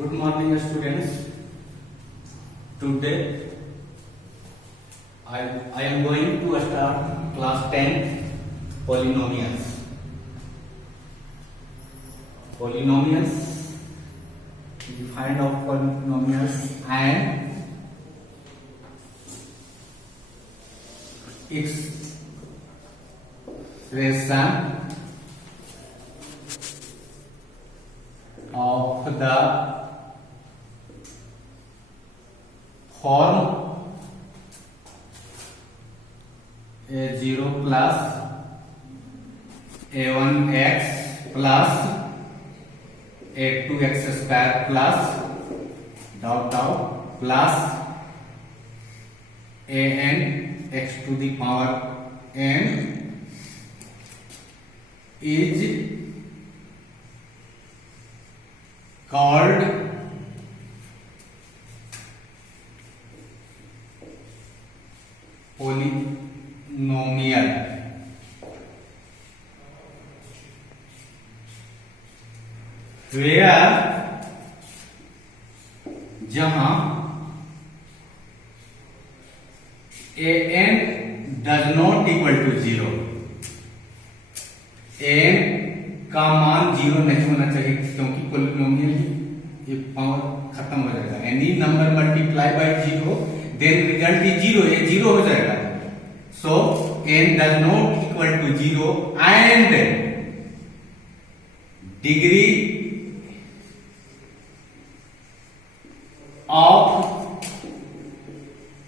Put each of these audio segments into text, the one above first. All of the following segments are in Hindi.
Good morning, students. Today I am going to start class 10 polynomials. Polynomials, we find out polynomials and expression of the form a0 plus a1x plus a2x square plus dot dot plus an x to the power n is called polynomial. Where जहां an does not equal to 0, an का मान 0 नहीं होना चाहिए क्योंकि पोलिनोमियल ये पावर खत्म हो जाएगा. Any number multiply by 0 then result is 0, ये 0 हो जाएगा. So n does not equal to 0 and degree of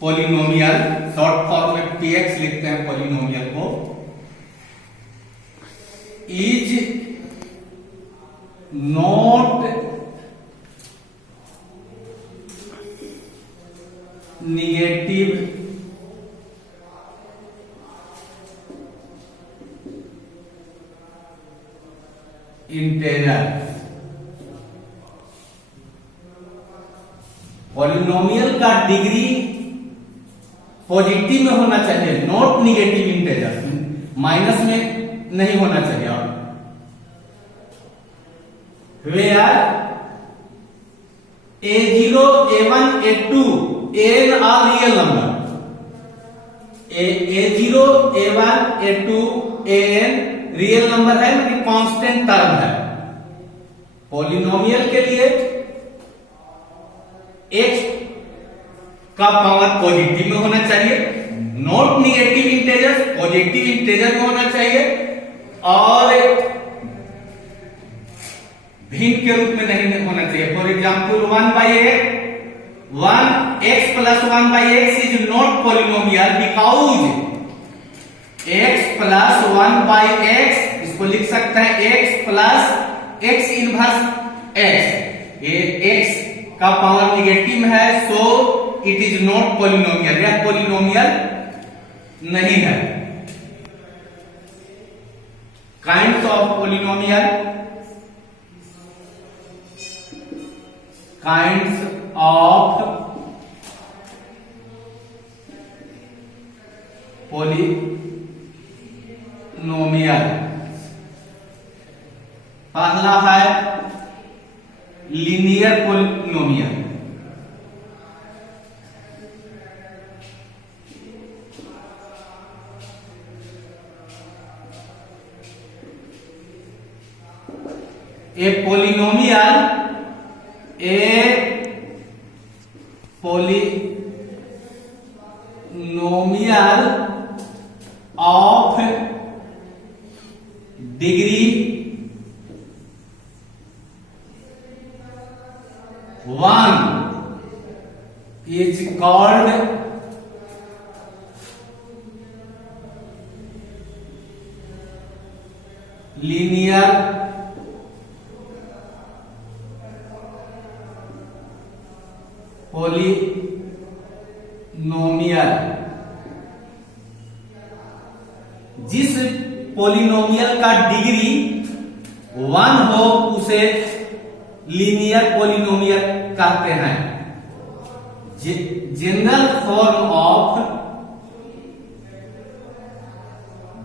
polynomial, short form में px लिखते हैं पोलिनोमियल को, is not negative integer. Polynomial का डिग्री पॉजिटिव में होना चाहिए, नॉट निगेटिव इंटेजर, माइनस में नहीं होना चाहिए. और where a0, a1, a2 n are real number, a0, a1, a2 an real number है, मतलब कांस्टेंट टर्म है. पॉलिनोमियल के लिए x का पावर पॉजिटिव में होना चाहिए, not negative integer, positive integer में होना चाहिए, और भिन्न के रूप में नहीं होना चाहिए. For example 1x plus 1/x is not polynomial because x plus 1/x, इसको लिख सकते हैं x plus x inverse x. ये x का पावर निगेटिव है, so it is not polynomial, यह पॉलिनोमियल नहीं है. Kinds of polynomial, kinds of polynomial. पहला है linear polynomial. A polynomial of degree 1 is called linear polynomial. जिस पोलिनोमियल का डिग्री 1 हो उसे लीनियर पोलिनोमियल कहते हैं. General form of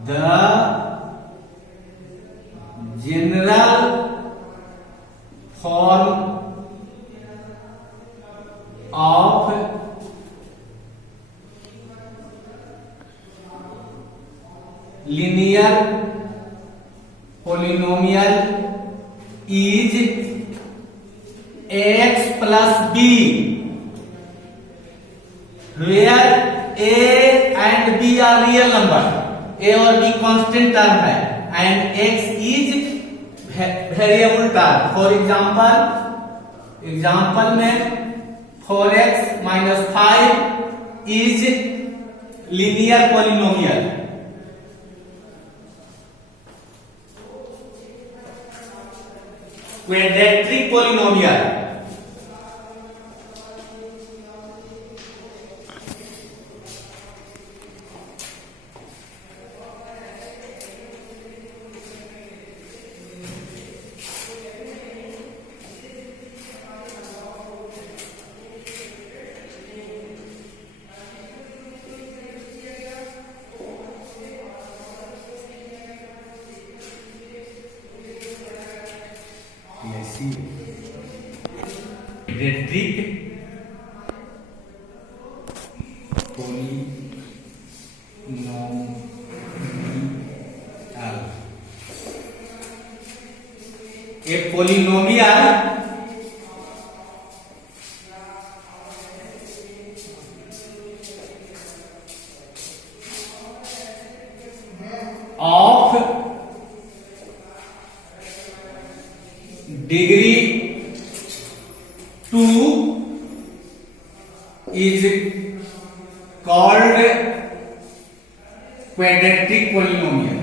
the general form of linear polynomial is x plus b, where a and b are real number, a और b constant term है and x is variable term. For example में 4x minus 5 is linear polynomial. Quadratic polynomial. Quadratic polynomial. A polynomial of degree 2 is called quadratic polynomial.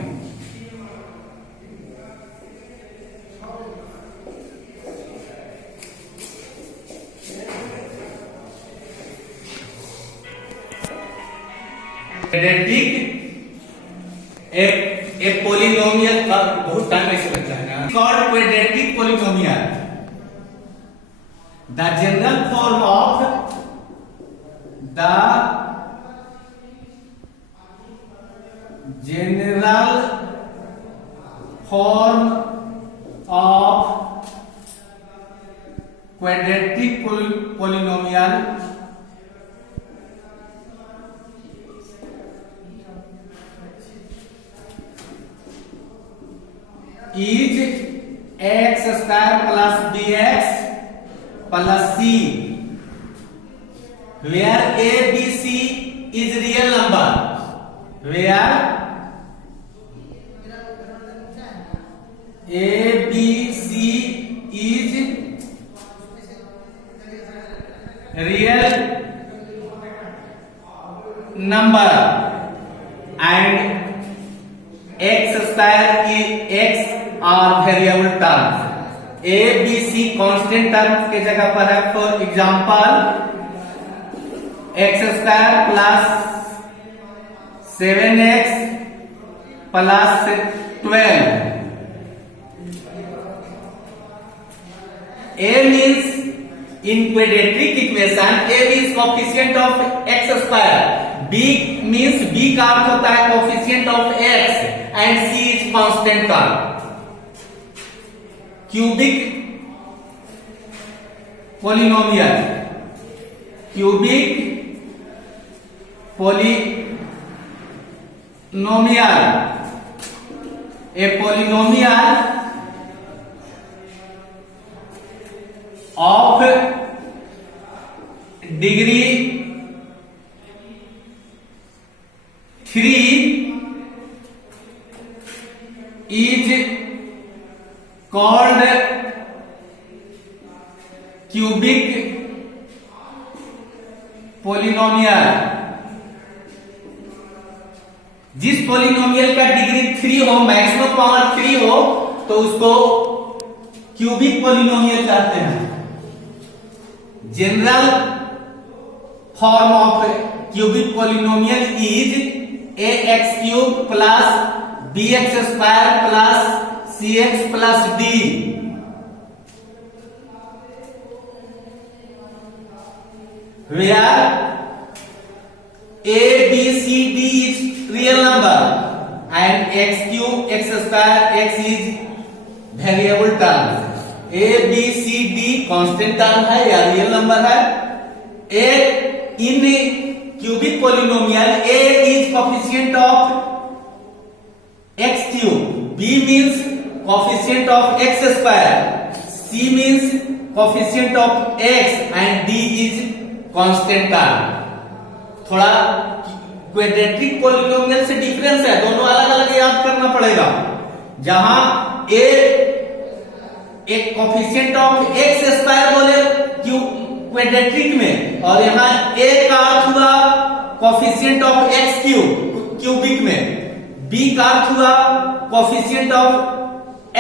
Quadratic a polynomial का बहुत टाइम ऐसे लगता है ना, called quadratic polynomial. The general form of quadratic polynomial is x square plus bx plus c, where a b c is real number, where a b c is real number and x square is x are variable terms. A B C constant terms के जगह पर है. For example x square plus 7x plus 12. A means in quadratic equation A is coefficient of x square, B means B का अर्थ होता है coefficient of x and C is constant term. Cubic polynomial A polynomial of degree 3 is called cubic polynomial. जिस पोलिनोमियल का डिग्री 3 हो, मैक्सिमम पावर 3 हो, तो उसको क्यूबिक पोलिनोमियल कहते हैं. General form of cubic polynomial is ax cube plus bx square plus cx plus d. where a b c d is real number and x cube x square x is variable term. a b c d constant term है या रियल नंबर है. A in cubic polynomial, A is coefficient of x cube, B means coefficient of x square, C means coefficient of x and D is constant term. थोड़ा क्वाड्रेटिक पॉलिनोमियल से डिफरेंस है, दोनों अलग अलग याद करना पड़ेगा। जहां A एक कोफिशिएंट ऑफ एक्स स्क्वायर बोले क्वाड्रेटिक में, और यहाँ A का अर्थ हुआ कोफिशिएंट ऑफ एक्स क्यूबिक में, B का अर्थ हुआ coefficient of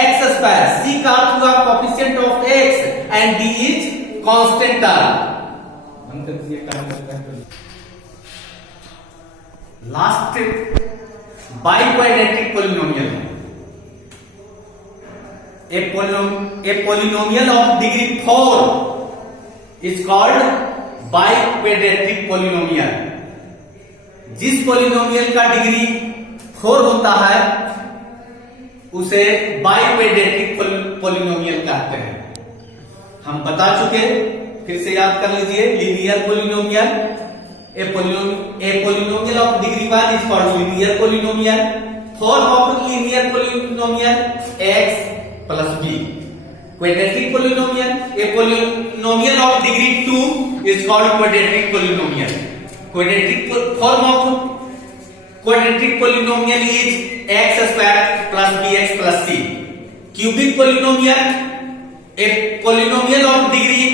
x square, C का अर्थ हुआ coefficient of x and D is constant term. Last biquadratic polynomial है। A polynomial of degree 4 is called biquadratic polynomial. जिस पॉलिनोमियल का डिग्री 4 होता है उसे बाइक्वाड्रेटिक पॉलिनोमियल कहते हैं। हम बता चुके, फिर से याद कर लीजिए। Linear polynomial, a polynomial of degree 1 is called linear polynomial. Form of linear polynomial x plus b. Quadratic polynomial, a polynomial of degree 2 is called quadratic polynomial. Form of quadratic polynomial is x square plus bx plus c. Cubic polynomial, a polynomial of degree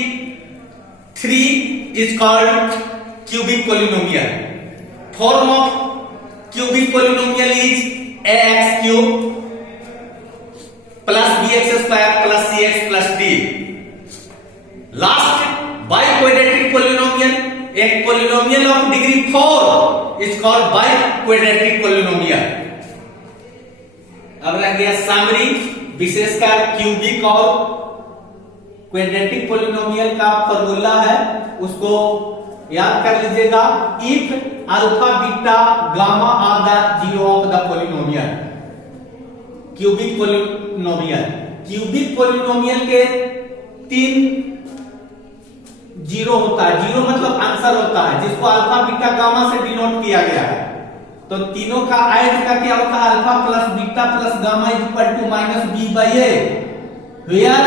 3 is called cubic polynomial. Form of cubic polynomial is ax cube plus bx square plus cx plus d. Last, biquadratic polynomial, a polynomial of degree 4 is called biquadratic polynomial. अब रह गया समरी, विशेषकर क्यूबिक और क्वाड्रेटिक पॉलिनोमियल का फॉर्मूला है, उसको याद कर लीजिएगा। If alpha beta gamma are the zero of the polynomial, cubic polynomial के 3 जीरो होता है। जीरो मतलब आंसर होता है, जिसको अल्फा बीटा गामा से डिनोट किया गया है। तो तीनों का ऐड का क्या होता है? Alpha plus beta plus gamma is equal to minus b by a, where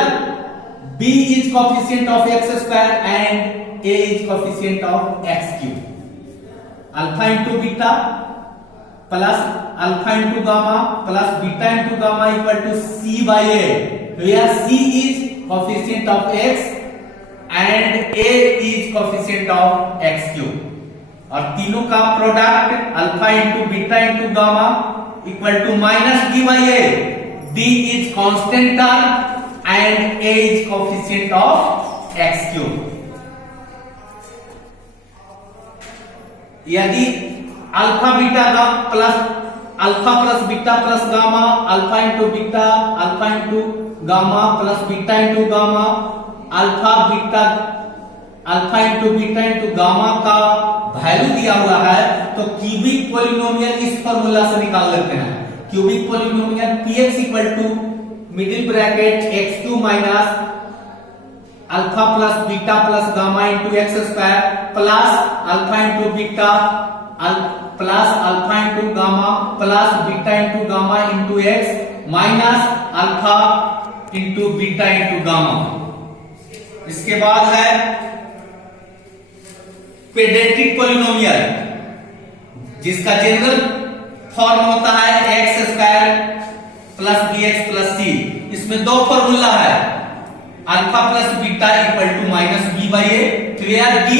b is coefficient of x square and a is coefficient of x cube. Alpha into beta plus alpha into gamma plus beta into gamma equal to c by a, where c is coefficient of x and a is coefficient of x cube. और तीनों का product alpha into beta into gamma equal to minus d by a, d is constant term and a is coefficient of x cube. यदि alpha beta plus alpha plus beta plus gamma, alpha into beta plus beta into gamma, alpha into beta into gamma का वैल्यू दिया हुआ है, तो क्यूबिक पॉलिनोमियल इस फॉर्मूला से निकाल लेते हैं। Cubic polynomial px equal to middle bracket x2 minus alpha plus beta plus gamma into x square plus alpha into beta plus alpha into gamma plus beta into gamma into x minus alpha into beta into gamma. इसके बाद है क्वाड्रेटिक पॉलिनोमियल, जिसका जनरल फॉर्म होता है x square plus b x plus c. इसमें 2 फॉर्मूला है, alpha plus beta equal to minus b by a, where b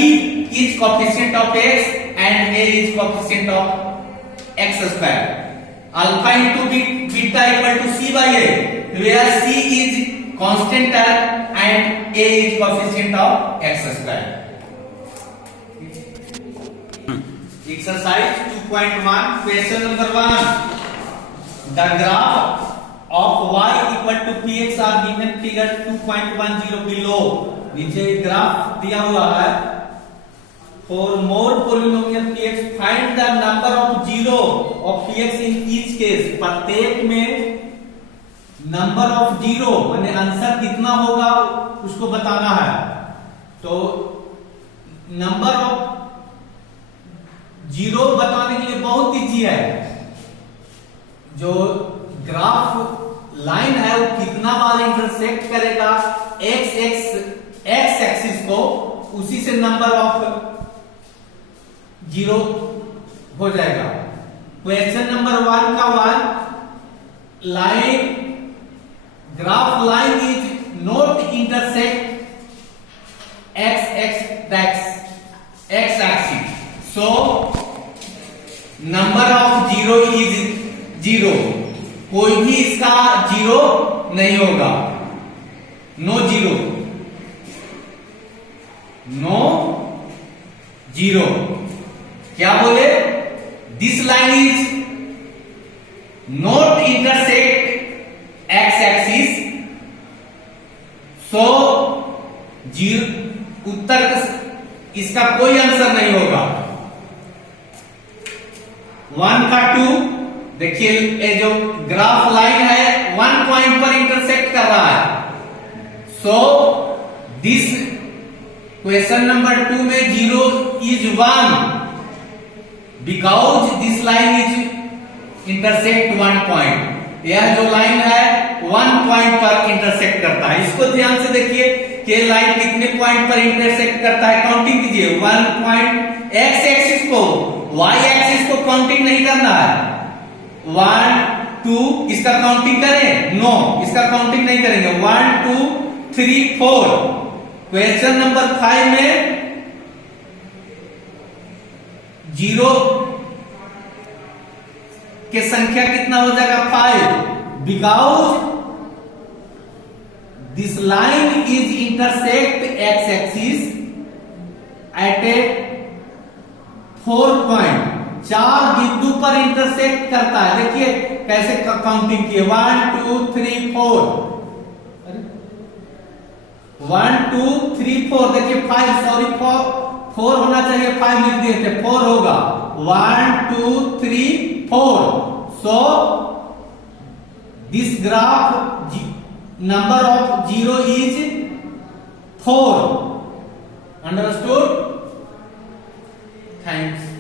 is coefficient of x and a is coefficient of x square. Alpha into beta equal to c by a, where c is constant term and a is coefficient of x square. Exercise 2.1 question number 1, the graph of y equal to px are given figure 2.10 below. नीचे ग्राफ दिया हुआ है। For more polynomial px, find the number of zero of px in each case. प्रत्येक में नंबर ऑफ जीरो माने आंसर कितना होगा उसको बताना है। तो नंबर ऑफ जीरो बताने के लिए बहुत इजी है। जो ग्राफ लाइन है वो कितना बार इंटरसेक्ट करेगा एक्स एक्सिस को, उसी से नंबर ऑफ जीरो हो जाएगा। क्वेश्चन नंबर 1 का 1 line graph line is not intersect x axis, so number of zero is 0, कोई भी इसका जीरो नहीं होगा, नो जीरो, नो जीरो। क्या बोले, this line is not intersect x axis, so zero उत्तर इसका कोई आंसर नहीं होगा। 1 का 2 देखिए, ये जो ग्राफ लाइन है 1 पॉइंट पर इंटरसेक्ट कर रहा है, सो दिस क्वेश्चन नंबर 2 में 0 is 1 because this line is intersect 1 point. यह जो लाइन है 1 पॉइंट पर इंटरसेक्ट करता है। इसको ध्यान से देखिए कि लाइन कितने पॉइंट पर इंटरसेक्ट करता है, काउंटिंग कीजिए। 1 पॉइंट, एक्स एक्सिस को, वाई एक्सिस को काउंटिंग नहीं करना है। 1 2 इसका काउंटिंग करें, नो, इसका काउंटिंग नहीं करेंगे। 1 2 3 4। क्वेश्चन नंबर 5 में 0 के संख्या कितना हो जाएगा, 5, because this line is intersect x axis at A 4 point, 4 बिंदु पर इंटरसेक्ट करता है। देखिए कैसे काउंटिंग किए, 1 2 3 4, 1 2 3 4। देखिए 5, सॉरी 4 होना चाहिए, 5 लिख दिए थे, 4 होगा। 1 2 3 4, so this graph number of zero is 4. Understood? Thanks.